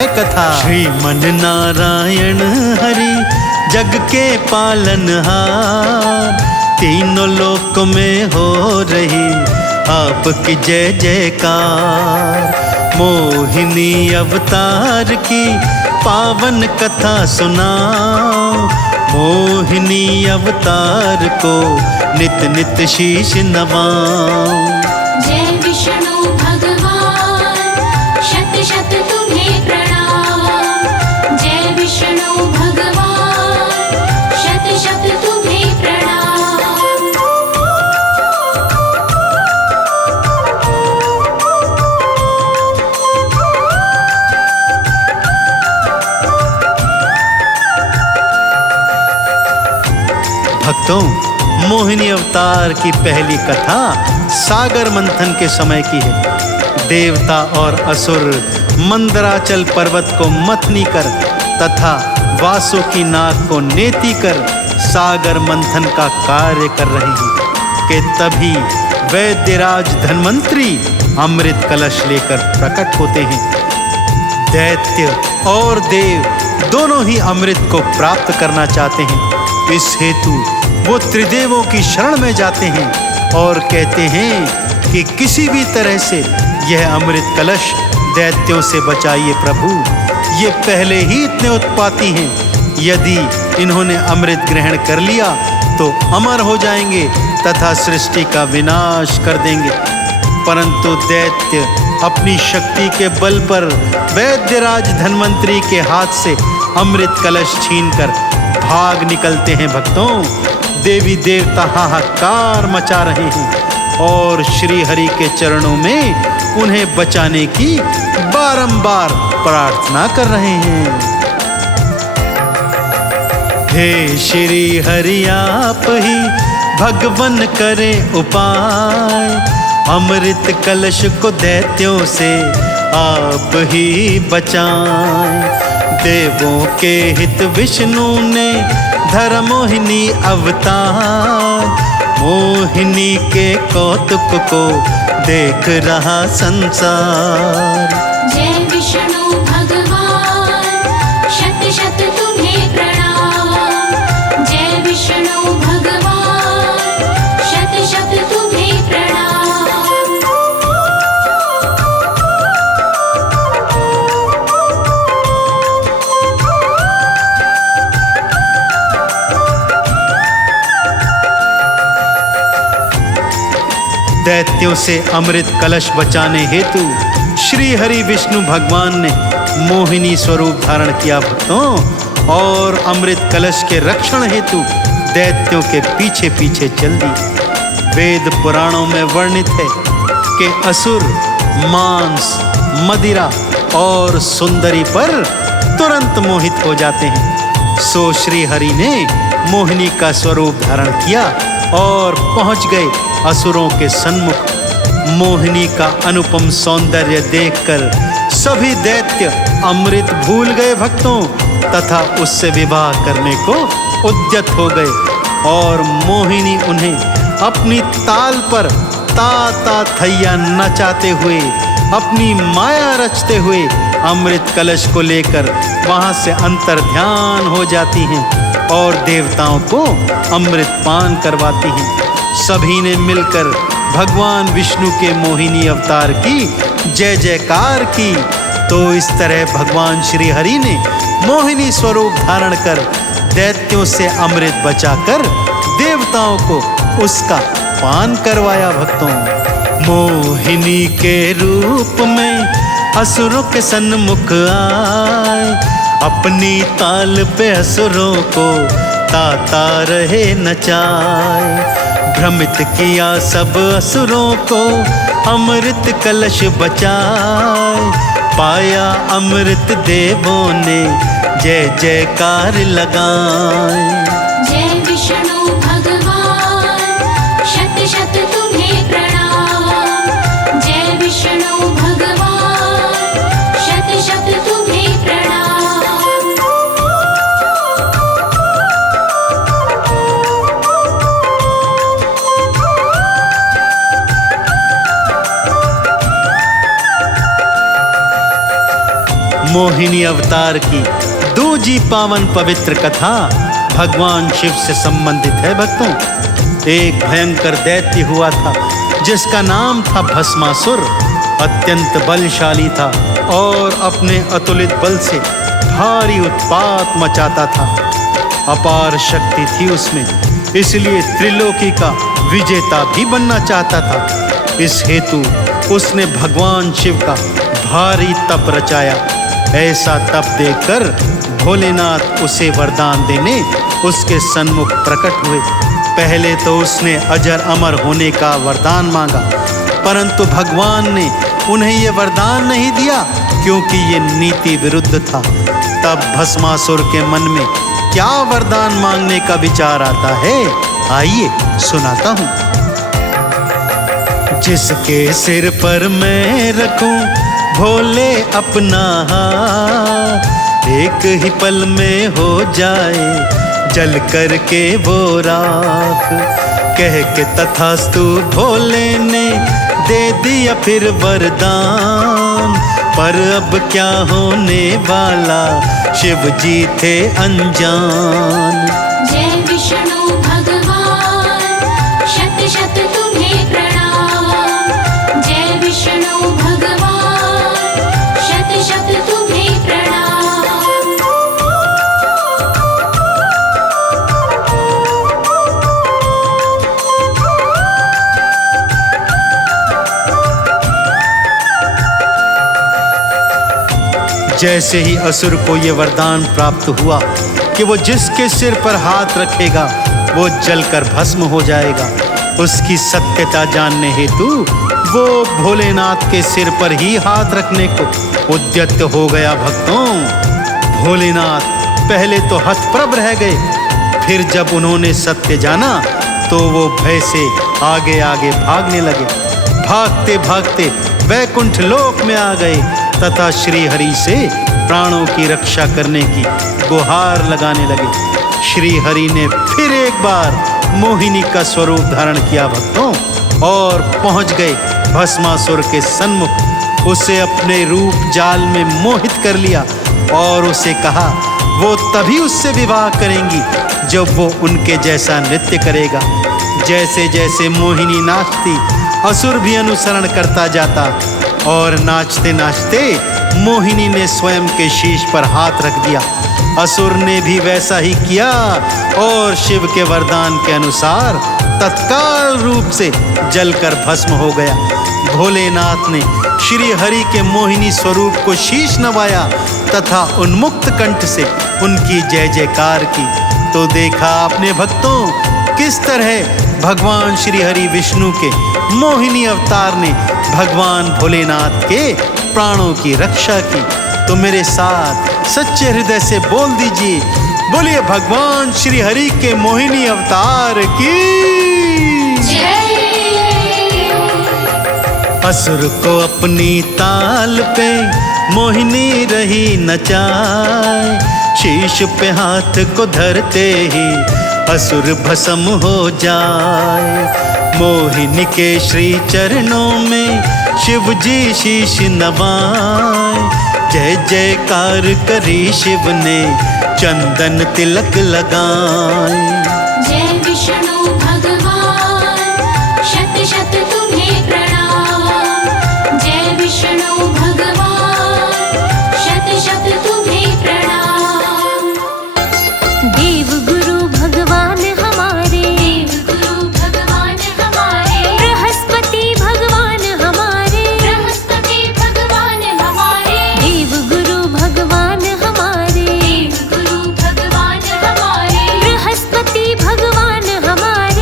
कथा। श्रीमन नारायण हरि जग के पालनहार, तीनों लोक में हो रही आपकी जय जयकार। मोहिनी अवतार की पावन कथा सुनाओ, मोहिनी अवतार को नित नित शीश नवाओ। जय विष्णु भगवान शत शत तुम्हें प्रणाम। जय विष्णु भगवान शत शत तुम्हें प्रणाम। भक्तों, मोहिनी अवतार की पहली कथा सागर मंथन के समय की है। देवता और असुर मंदराचल पर्वत को मथनी कर तथा वासुकी नाग को नेति कर सागर मंथन का कार्य कर रहे हैं कि तभी वैद्यराज धन्वंतरी अमृत कलश लेकर प्रकट होते हैं। दैत्य और देव दोनों ही अमृत को प्राप्त करना चाहते हैं। इस हेतु वो त्रिदेवों की शरण में जाते हैं और कहते हैं कि किसी भी तरह से यह अमृत कलश दैत्यों से बचाइए प्रभु। ये पहले ही इतने उत्पाती हैं, यदि इन्होंने अमृत ग्रहण कर लिया तो अमर हो जाएंगे तथा सृष्टि का विनाश कर देंगे। परंतु दैत्य अपनी शक्ति के बल पर वैद्यराज धन्वंतरी के हाथ से अमृत कलश छीनकर भाग निकलते हैं। भक्तों, देवी देवता हाहाकार मचा रहे हैं और श्री हरि के चरणों में उन्हें बचाने की बारंबार प्रार्थना कर रहे हैं। हे श्री हरि आप ही भगवन करे उपाय, अमृत कलश को दैत्यों से आप ही बचाएं। देवों के हित विष्णु ने धर मोहिनी अवतार, मोहिनी के कौतुक को देख रहा संसार। जय विष्णु भगवान शत शत तुम्हें प्रणाम। जय विष्णु भगवान शत शत तुम्हें प्रणाम। दैत्यों से अमृत कलश बचाने हेतु श्री हरि विष्णु भगवान ने मोहिनी स्वरूप धारण किया भक्तों, और अमृत कलश के रक्षण हेतु दैत्यों के पीछे पीछे चल दी। वेद पुराणों में वर्णित है कि असुर मांस, मदिरा और सुंदरी पर तुरंत मोहित हो जाते हैं। सो श्री हरि ने मोहिनी का स्वरूप धारण किया और पहुंच गए असुरों के सन्मुख। मोहिनी का अनुपम सौंदर्य देखकर सभी दैत्य अमृत भूल गए भक्तों तथा उससे विवाह करने को उद्यत हो गए, और मोहिनी उन्हें अपनी ताल पर ता ता थैया नचाते हुए, अपनी माया रचते हुए अमृत कलश को लेकर वहां से अंतर्ध्यान हो जाती हैं और देवताओं को अमृत पान करवाती हैं। सभी ने मिलकर भगवान विष्णु के मोहिनी अवतार की जय जयकार की। तो इस तरह भगवान श्री हरि ने मोहिनी स्वरूप धारण कर दैत्यों से अमृत बचाकर देवताओं को उसका पान करवाया। भक्तों, मोहिनी के रूप में असुरों के सन्मुख आए, अपनी ताल पे असुरों को ताता रहे नचाए। भ्रमित किया सब असुरों को अमृत कलश बचाए, पाया अमृत देवों ने जय जयकार लगाए। जय विष्णु भगवान शत शत तुम्हें प्रणाम। जय विष्णु भगवान शत शत तुम्हें प्रणाम। मोहिनी मोहिनी अवतार की दूजी पावन पवित्र कथा भगवान शिव से संबंधित है भक्तों। एक भयंकर दैत्य हुआ था जिसका नाम था भस्मासुर। अत्यंत बलशाली था और अपने अतुलित बल से भारी उत्पात मचाता था। अपार शक्ति थी उसमें, इसलिए त्रिलोकी का विजेता भी बनना चाहता था। इस हेतु उसने भगवान शिव का भारी तप रचाया। ऐसा तप देखकर भोलेनाथ उसे वरदान देने उसके सन्मुख प्रकट हुए। पहले तो उसने अजर अमर होने का वरदान मांगा, परंतु भगवान ने उन्हें ये वरदान नहीं दिया क्योंकि ये नीति विरुद्ध था। तब भस्मासुर के मन में क्या वरदान मांगने का विचार आता है, आइए सुनाता हूँ। जिसके सिर पर मैं रखूं भोले अपना हाथ, एक ही पल में हो जाए जल करके वो राख। कह के तथास्तु भोले ने दे दिया फिर वरदान, पर अब क्या होने वाला शिव जी थे अनजान। जय विष्णु भगवान शत शत तुम्हें प्रणाम। जय विष्णु भगवान शत शत तुम्हें प्रणाम। जैसे ही असुर को ये वरदान प्राप्त हुआ कि वो जिसके सिर पर हाथ रखेगा वो जलकर भस्म हो जाएगा, उसकी सत्यता जानने हेतु वो भोलेनाथ के सिर पर ही हाथ रखने को उद्यत हो गया। भक्तों, भोलेनाथ पहले तो हतप्रभ रह गए, फिर जब उन्होंने सत्य जाना तो वो भय से आगे आगे भागने लगे। भागते भागते वैकुंठ लोक में आ गए तथा श्री हरि से प्राणों की रक्षा करने की गुहार लगाने लगे। श्री हरि ने फिर एक बार मोहिनी का स्वरूप धारण किया भक्तों, और पहुंच गए भस्मासुर के सन्मुख। उसे अपने रूप जाल में मोहित कर लिया और उसे कहा वो तभी उससे विवाह करेंगी जब वो उनके जैसा नृत्य करेगा। जैसे जैसे मोहिनी नाचती असुर भी अनुसरण करता जाता, और नाचते नाचते मोहिनी ने स्वयं के शीश पर हाथ रख दिया। असुर ने भी वैसा ही किया और शिव के वरदान के अनुसार तत्काल रूप से जलकर भस्म हो गया। भोलेनाथ ने श्री हरि के मोहिनी स्वरूप को शीश नवाया तथा उन्मुक्त कंठ से उनकी जय जयकार की। तो देखा अपने भक्तों किस तरह भगवान श्री हरि विष्णु के मोहिनी अवतार ने भगवान भोलेनाथ के प्राणों की रक्षा की। तो मेरे साथ सच्चे हृदय से बोल दीजिए, बोलिए भगवान श्री हरि के मोहिनी अवतार की जय। असुर को अपनी ताल पे मोहिनी रही नचाए, शीश पे हाथ को धरते ही असुर भस्म हो जाए। मोहिनी के श्री चरणों में शिव जी शीश नवाए, जय जयकार करी शिव ने चंदन तिलक लगाए। जय विष्णु भगवान शत शत तुम्हें प्रणाम। जय विष्णु भगवान शत शत तुम्हें प्रणाम। देव गुरु भगवान हमारे, देव गुरु भगवान हमारे, बृहस्पति भगवान हमारे, बृहस्पति भगवान हमारे, देव गुरु भगवान हमारे, देव गुरु भगवान हमारे, बृहस्पति भगवान हमारे,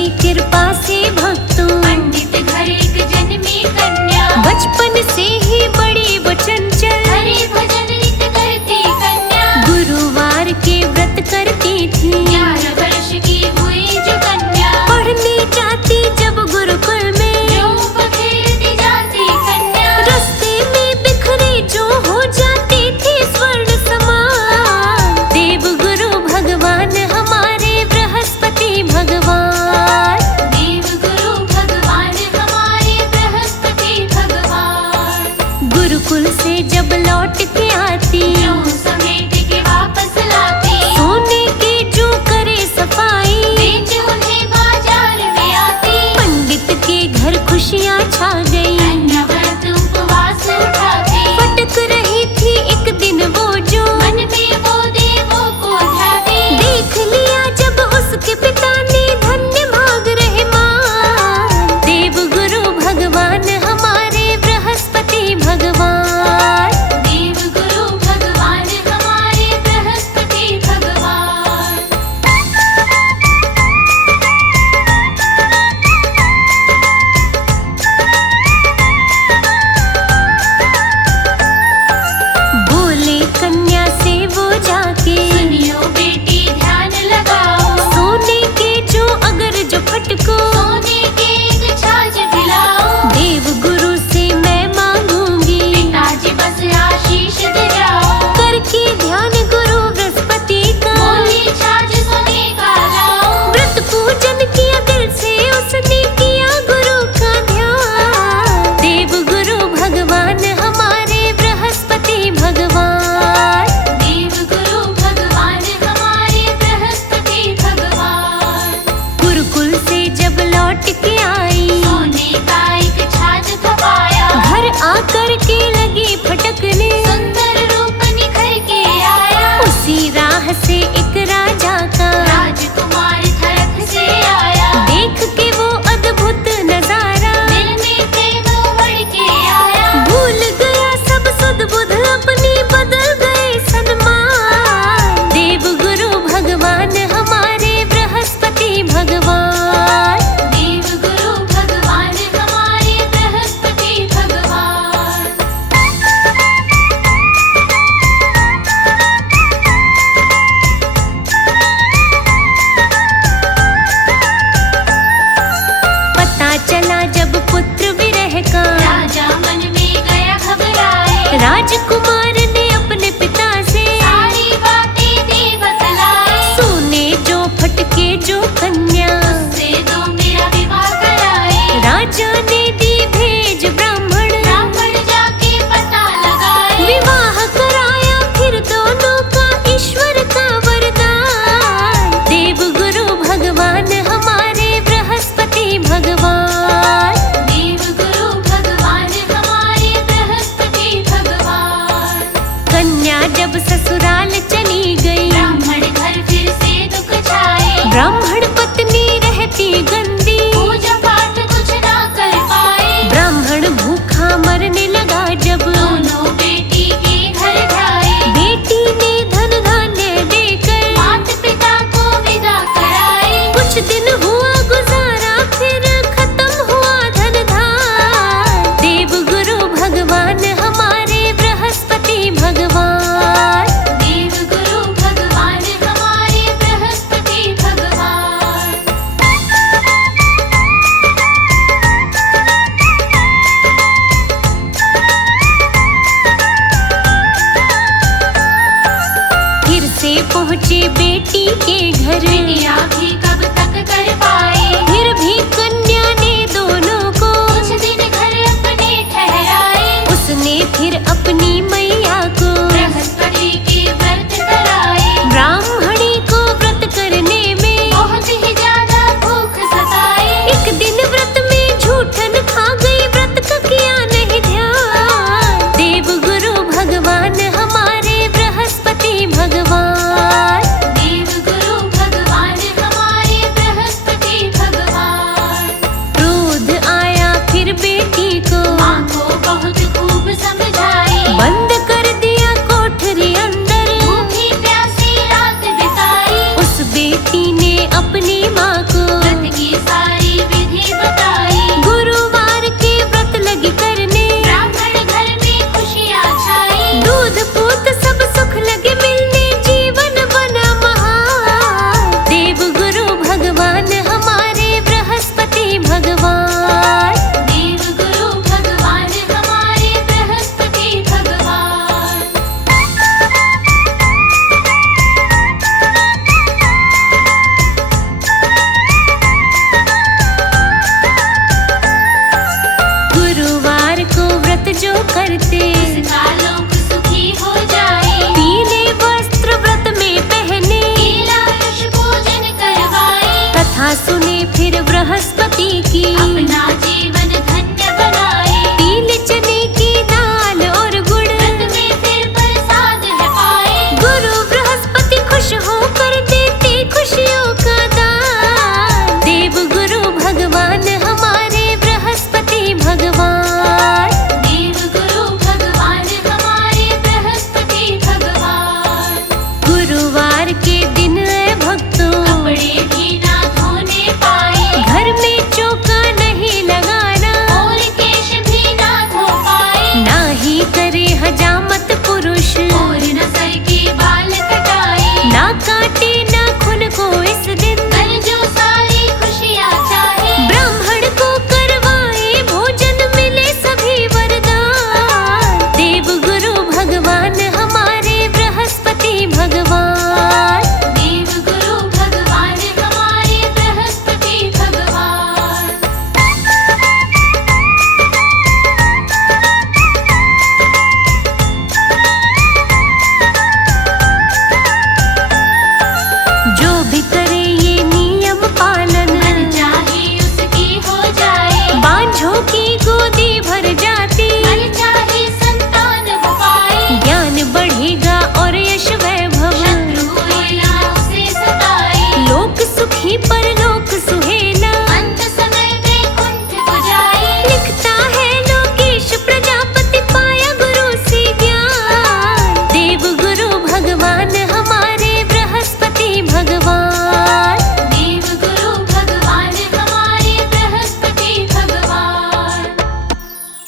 की कृपा से भक्तों पंडित घर एक जन्मी कन्या, बचपन से ही बड़ी वो चंचल हरि भजन नित करती कन्या। गुरुवार के व्रत करती थी 11 वर्ष की हुई जो कन्या, पढ़ने जाती जब गुरुकुल में जो बखेरती जाती कन्या। रास्ते में बिखरे जो हो जाती थी स्वर्ण समान। देव गुरु भगवान हमारे बृहस्पति भगवान, देव गुरु भगवान हमारे बृहस्पति भगवान। गुरुकुल से जब लौट के आती जो समेट के वापस लाती, सोने की जो करे सफाई बेच उन्हें बाजार में आती। पंडित के घर खुशियाँ छा गई। कन्या व्रत उपवास उठाती, भटक रही थी एक दिन वो जो मन में वो देवों को ध्याती। देख लिया जब उसके पिता ने धन्य भाग रहे मान। देव गुरु भगवान हमारे बृहस्पति भगवान, देव गुरु भगवान हमारे बृहस्पति भगवान। बोले कन्या से वो जाके सुनियो बेटी ध्यान लगाओ, सोने के जो अगर जो फटको सोने के एक छाछ दिलाओ। देव गुरु से मैं मांगूंगी पिताजी बस आशीष दे जाओ, करके ध्यान गुरु बृहस्पति का। बोली छाछ सोने का लाओ। व्रत पूजन किया दिल से उसने किया गुरु का ध्यान। देव गुरु भगवान हमारे बृहस्पति भगवान, देव गुरु भगवान हमारे बृहस्पति भगवान। गुरुकुल से जब लौट के आई सोने का एक छाछ थपाया, घर आकर के लगी फटकने। सुंदर रूप निखर के आया। उसी राह से एक राजा का राजकुमार थरक से आया, देख के वो अद्भुत नजारा। दिल में प्रेम उमड़ के आया। भूल गया सब सुध बुध अपनी, बदल गए सन्मान। देव गुरु भगवान हमारे बृहस्पति भगवान, देव गुरु भगवान हमारे बृहस्पति भगवान। पता चला जब पुत्र विरह का राजा मन में गया घबराए, राजकुमार ने अपने पिता से सारी बातें दे बतलाए। सोने जो फटके जो कन्या से दो मेरा विवाह कराए, राजा ने दी भेज ब्राह्मण। ब्राह्मण जाके पता लगाए। विवाह कराया फिर दोनों का ईश्वर का वरदान। देव गुरु भगवान हमारे बृहस्पति भगवान, देव गुरु भगवान हमारे बृहस्पति भगवान। कन्या जब ससुराल चली गई ब्राह्मण घर फिर से दुख छाए, ब्राह्मण पत्नी रहती गंदी। पूजा पाठ कुछ ना कर पाए। ब्राह्मण भूखा मरने लगा जब दोनों बेटी के घर जाए, बेटी ने धन धान्य देकर माता पिता को विदा कराए। कुछ दिन हुआ गुजारा फिर खत्म हुआ धन धान। देव गुरु भगवान हमारे बृहस्पति भगवान, देव गुरु भगवान हमारे बृहस्पति भगवान। फिर से पहुँचे बेटी के घर। बिटिया